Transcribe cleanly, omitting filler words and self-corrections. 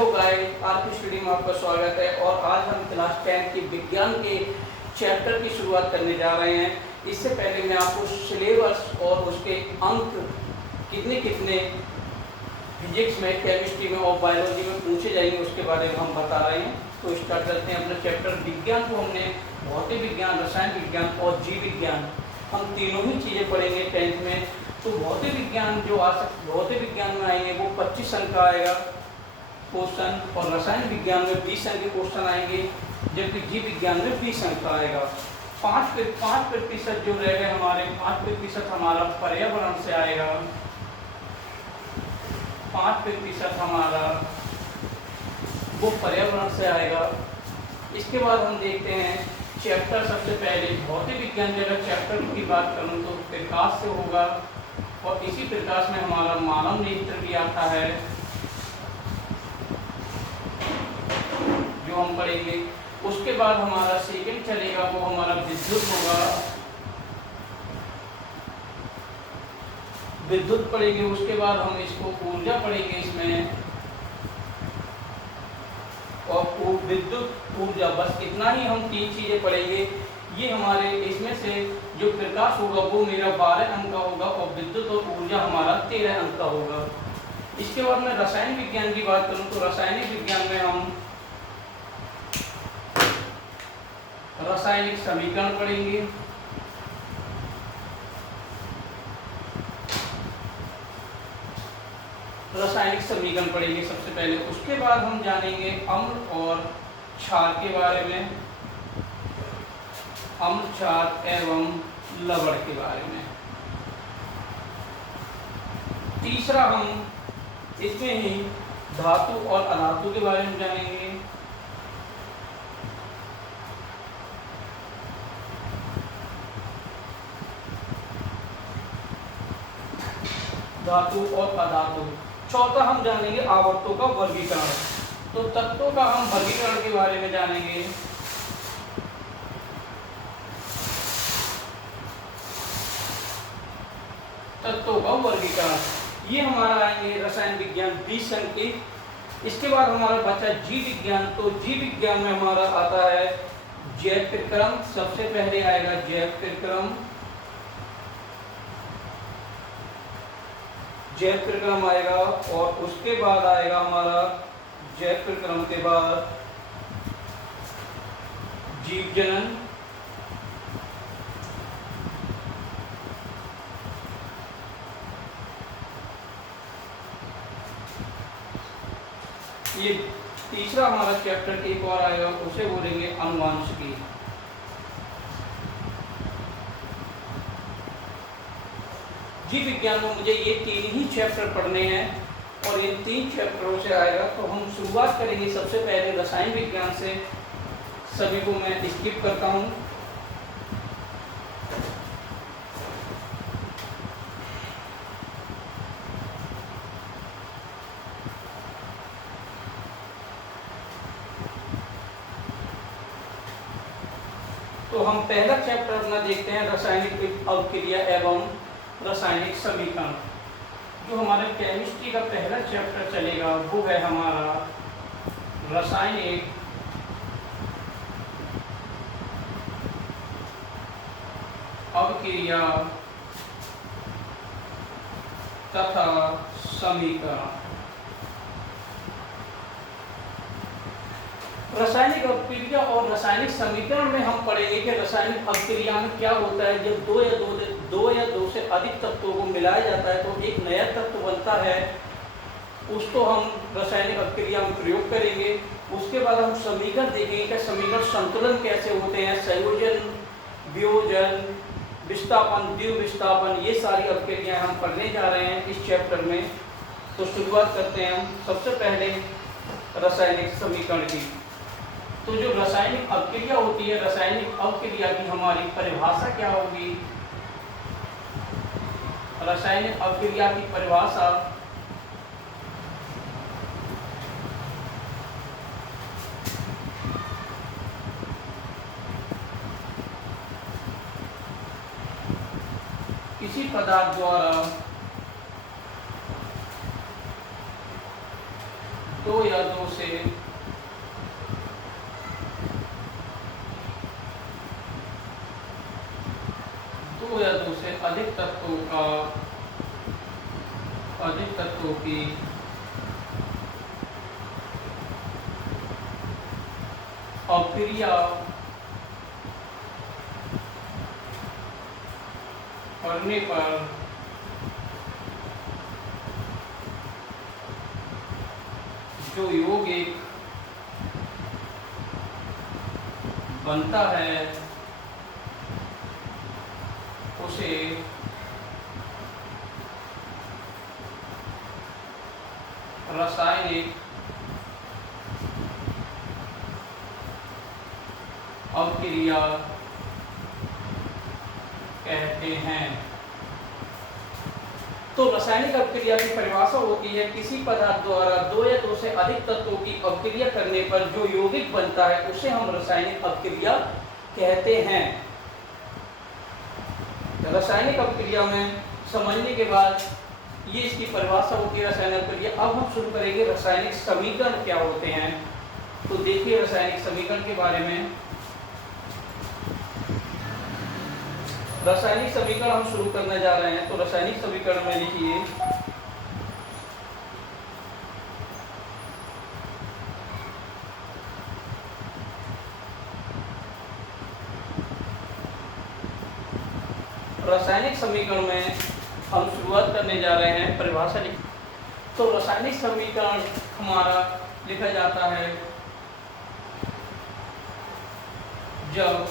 Hello guys, आज की study में आपका स्वागत है। और आज हम क्लास 10 की विज्ञान के चैप्टर की शुरुआत करने जा रहे हैं। इससे पहले मैं आपको सिलेबस और उसके अंक कितने कितने फिजिक्स में, केमिस्ट्री में और बायोलॉजी में पूछे जाएंगे उसके बारे में हम बता रहे हैं। तो स्टार्ट करते हैं अपना चैप्टर। विज्ञान को हमने भौतिक विज्ञान, रसायन विज्ञान और जीव विज्ञान, हम तीनों ही चीज़ें पढ़ेंगे 10th में। तो भौतिक विज्ञान जो भौतिक विज्ञान में आएंगे वो 25 अंक का आएगा क्वेश्चन, और रसायन विज्ञान में 20 अंक के क्वेश्चन आएंगे, जबकि जीव विज्ञान में 20 अंक का आएगा। 5% जो रह गए हमारे, 5% हमारा पर्यावरण से आएगा, 5% हमारा वो पर्यावरण से आएगा। इसके बाद हम देखते हैं चैप्टर। सबसे पहले भौतिक विज्ञान के अगर चैप्टर की बात करूँ तो प्रकाश से होगा, और इसी प्रकाश में हमारा मानव नेत्र भी आता है जो हम पढ़ेंगे। उसके बाद हमारा सेकंड चलेगा, वो हमारा विद्युत होगा, विद्युत पढ़ेंगे। उसके बाद हम इसको ऊर्जा पढ़ेंगे इसमें, और विद्युत, ऊर्जा, बस इतना ही हम 3 चीजें पढ़ेंगे। ये हमारे इसमें से जो प्रकाश होगा वो मेरा 12 अंक का होगा, और विद्युत और ऊर्जा हमारा 13 अंक का होगा। इसके बाद मैं रसायन विज्ञान की बात करूं तो रासायनिक विज्ञान में हम रासायनिक समीकरण पढ़ेंगे, रासायनिक समीकरण पढ़ेंगे सबसे पहले। उसके बाद हम जानेंगे अम्ल और क्षार के बारे में, अम्ल, क्षार एवं लवण के बारे में। तीसरा हम इसमें ही धातु और अधातु के बारे में जानेंगे। धातु और अधातु। चौथा हम जानेंगे आवर्तों का वर्गीकरण। तो तत्वों का हम वर्गीकरण के बारे में जानेंगे। तत्वों का वर्गीकरण ये हमारा आएंगे रसायन विज्ञान 20 अंक के। इसके बाद हमारा बचा जीव विज्ञान। तो जीव विज्ञान में हमारा आता है जैव प्रक्रम। सबसे पहले आएगा जैव प्रक्रम, जैव प्रक्रम आएगा, और उसके बाद आएगा हमारा जैव प्रक्रम के बाद जीव जनन, ये तीसरा हमारा चैप्टर एक और आएगा, उसे बोलेंगे अनुवांशिकी। जीव विज्ञान में मुझे ये 3 ही चैप्टर पढ़ने हैं, और इन 3 चैप्टरों से आएगा। तो हम शुरुआत करेंगे सबसे पहले रसायन विज्ञान से। सभी को मैं स्किप करता हूँ। तो हम पहला चैप्टर अपना देखते हैं, रासायनिक अभिक्रिया एवं रासायनिक समीकरण। जो हमारे केमिस्ट्री का पहला चैप्टर चलेगा वो है हमारा रासायनिक अभिक्रिया तथा समीकरण। रासायनिक अभिक्रिया और रासायनिक समीकरण में हम पढ़ेंगे कि रासायनिक अभिक्रिया में क्या होता है। जब दो या दो से अधिक तत्वों को मिलाया जाता है तो एक नया तत्व बनता है, उसको हम रासायनिक अभिक्रिया में प्रयोग करेंगे। उसके बाद हम समीकरण देखेंगे कि समीकरण संतुलन कैसे होते हैं, संयोजन, वियोजन, विस्थापन, द्विविस्थापन, ये सारी अभिक्रियाएं हम पढ़ने जा रहे हैं इस चैप्टर में। तो शुरुआत करते हैं हम सबसे पहले रासायनिक समीकरण की। तो जो रासायनिक अभिक्रिया होती है, रासायनिक अभिक्रिया की हमारी परिभाषा क्या होगी? रासायनिक अभिक्रिया की परिभाषा किसी पदार्थ द्वारा दो या दो से अधिक तत्वों की अभिक्रिया करने पर जो यौगिक बनता है उसे रासायनिक अभिक्रिया कहते हैं। तो रासायनिक अभिक्रिया की परिभाषा होती है किसी पदार्थ द्वारा दो या दो से अधिक तत्वों की अभिक्रिया करने पर जो यौगिक बनता है उसे हम रासायनिक अभिक्रिया कहते हैं। रासायनिक अभिक्रिया में समझने के बाद ये इसकी परिभाषा होती है रासायनिक अभिक्रिया। अब हम शुरू करेंगे रासायनिक समीकरण क्या होते हैं। तो देखिए रासायनिक समीकरण के बारे में। रासायनिक समीकरण हम शुरू करने जा रहे हैं। तो रासायनिक समीकरण में लिखिए रासायनिक समीकरण में हम शुरुआत करने जा रहे हैं परिभाषा लिख। तो रासायनिक समीकरण हमारा लिखा जाता है जब